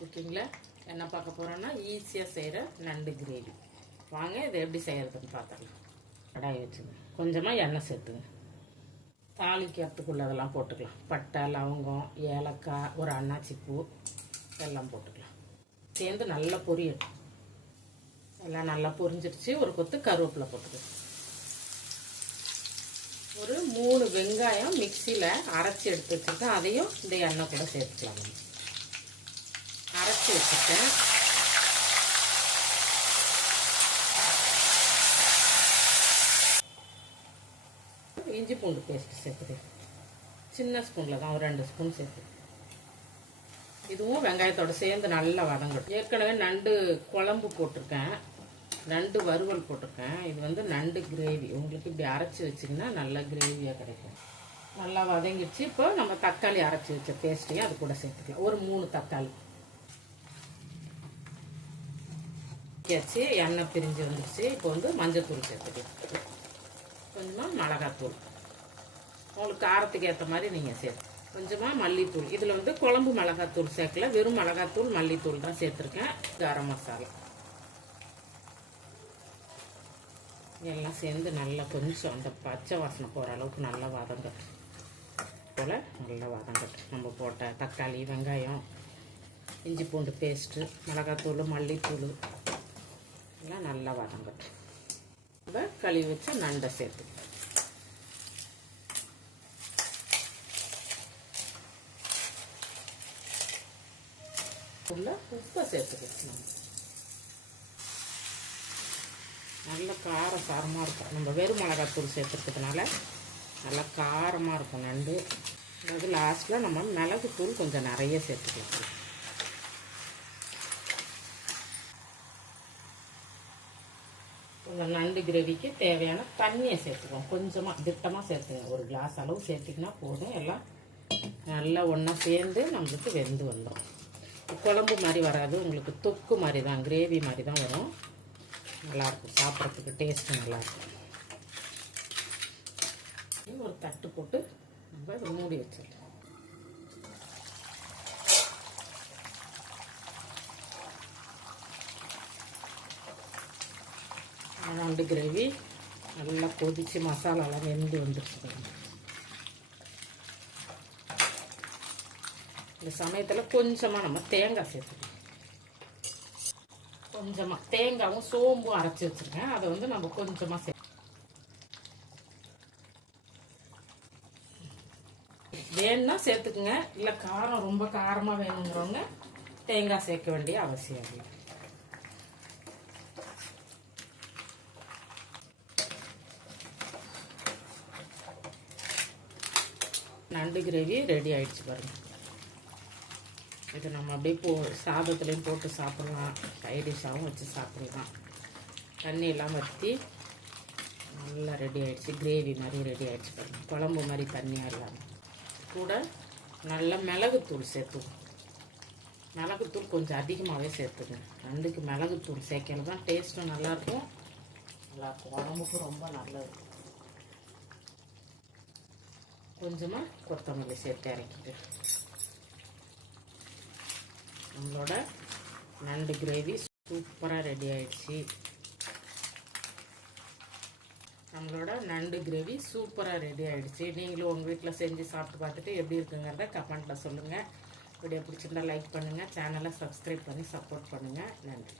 குக்கிங்கில் என்ன பார்க்க போகிறோன்னா ஈஸியாக செய்கிற நண்டு கிரேவி. வாங்க இதை எப்படி செய்கிறதுன்னு பார்த்துக்கலாம். கடாய் வச்சுங்க, கொஞ்சமாக எண்ணெய் சேர்த்துங்க. தாளிக்கிறதுக்குள்ளதெல்லாம் போட்டுக்கலாம். பட்டை, லவங்கம், ஏலக்காய், ஒரு அன்னாச்சி பூ எல்லாம் போட்டுக்கலாம். சேர்ந்து நல்லா பொரியட்டும். எல்லாம் நல்லா பொரிஞ்சிடுச்சு. ஒரு கொத்து கருவேப்பிலை போட்டுக்கலாம். ஒரு 3 வெங்காயம் மிக்சியில் அரைச்சி எடுத்து வச்சுருக்கேன். அதையும் இந்த எண்ணெய் கூட சேர்த்துக்கலாம். அரைச்சி வச்சுட்டேன். இஞ்சி பூண்டு பேஸ்ட் சேர்த்துக்கிறேன். சின்ன ஸ்பூனில் தான் ஒரு 2 ஸ்பூன் சேர்த்து. இதுவும் வெங்காயத்தோடு சேர்ந்து நல்லா வதங்கட்டும். ஏற்கனவே நண்டு குழம்பு போட்டிருக்கேன், நண்டு வறுவல் போட்டிருக்கேன். இது வந்து நண்டு கிரேவி. உங்களுக்கு இப்படி அரைச்சி வச்சிங்கன்னா நல்லா கிரேவியாக கிடைக்கும். நல்லா வதங்கிடுச்சு. இப்போ நம்ம தக்காளி அரைச்சி வச்ச பேஸ்ட்டையும் அது கூட சேர்த்துக்கலாம். ஒரு 3 தக்காளி வச்சு எண்ணெய் பிரிஞ்சு வந்துடுச்சு. இப்போ வந்து மஞ்சத்தூள் சேர்த்துக்கலாம். கொஞ்சமாக மிளகாத்தூள், உங்களுக்கு காரத்துக்கு ஏற்ற மாதிரி நீங்கள் சேர்த்து. கொஞ்சமாக மல்லித்தூள். இதில் வந்து குழம்பு மிளகாத்தூள் சேர்க்கல, வெறும் மிளகாத்தூள் மல்லித்தூள் தான் சேர்த்துருக்கேன். கரம் மசாலா எல்லாம் சேர்ந்து நல்லா கொஞ்சம் அந்த பச்சை வாசனை போகிற அளவுக்கு நல்லா வதங்கட்டும். போல் நல்லா வதங்கட்டும். நம்ம போட்ட தக்காளி, வெங்காயம், இஞ்சி பூண்டு பேஸ்ட்டு, மிளகாத்தூள், மல்லித்தூள் எல்லாம் நல்லா வதங்கட்டும். இப்போ கழுவி வச்சு நண்டை சேர்த்து உள்ள உப்பை சேர்த்துக்கலாம். நல்ல காரமாக இருக்கும். நம்ம வெறும் மிளகாத்தூள் சேர்த்துக்கிறதுனால நல்லா காரமாக இருக்கும் நண்டு. அதாவது லாஸ்ட்டில் நம்ம மிளகுத்தூள் கொஞ்சம் நிறைய சேர்த்துக்கலாம். உங்கள் நண்டு கிரேவிக்கு தேவையான தண்ணியை சேர்த்துக்குவோம். கொஞ்சமாக திட்டமாக சேர்த்துங்க. ஒரு கிளாஸ் அளவு சேர்த்திங்கன்னா போதும். எல்லாம் நல்லா ஒன்றா சேர்ந்து நம்மளுக்கு வெந்து வந்துடும். குழம்பு மாதிரி வராது, உங்களுக்கு தொக்கு மாதிரி தான், கிரேவி மாதிரி தான் வரும். நல்லாயிருக்கும், சாப்பிட்றதுக்கு டேஸ்ட்டு நல்லாயிருக்கும். ஒரு தட்டு போட்டு நம்ம மூடி வச்சிடலாம். நண்டு கிரேவி நல்லா கொதிச்சு மசாலாலாம் வெந்து வந்துருச்சு. இந்த சமயத்தில் கொஞ்சமாக நம்ம தேங்காய் சேர்த்துக்கலாம். கொஞ்சமாக தேங்காயும் சோம்பும் அரைச்சி வச்சுருக்கேன். அதை வந்து நம்ம கொஞ்சமாக வேணும்னா சேர்த்துக்குங்க. இல்லை காரம் ரொம்ப காரமாக வேணுங்கிறவங்க தேங்காய் சேர்க்க வேண்டிய அவசியம் இல்லை. நண்டு கிரேவி ரெடி ஆயிடுச்சு பாருங்கள். இது நம்ம அப்படியே சாதத்துலேயும் போட்டு சாப்பிட்லாம், சைடிஷாகவும் வச்சு சாப்பிட்லாம். தண்ணி எல்லாம் வற்றி நல்லா ரெடி ஆகிடுச்சு. கிரேவி மாதிரி ரெடி ஆகிடுச்சு பாருங்கள். குழம்பு மாதிரி தண்ணியாக இல்லாமல். கூட நல்ல மிளகுத்தூள் சேர்த்துக்கணும். மிளகுத்தூள் கொஞ்சம் அதிகமாகவே சேர்த்துக்கணும். நண்டுக்கு மிளகுத்தூள் சேர்க்கல தான் டேஸ்ட்டும் நல்லாயிருக்கும். உடம்புக்கும் ரொம்ப நல்லது. கொஞ்சமாக கொத்தமல்லி சேர்த்து இறக்கிட்டு நம்மளோட நண்டு கிரேவி சூப்பராக ரெடி ஆயிடுச்சு. நீங்களும் உங்கள் வீட்டில் செஞ்சு சாப்பிட்டு பார்த்துட்டு எப்படி இருக்குங்கிறத கமெண்ட்டில் சொல்லுங்கள். வீடியோ பிடிச்சிருந்தா லைக் பண்ணுங்கள், சேனலை சப்ஸ்கிரைப் பண்ணி சப்போர்ட் பண்ணுங்கள். நன்றி.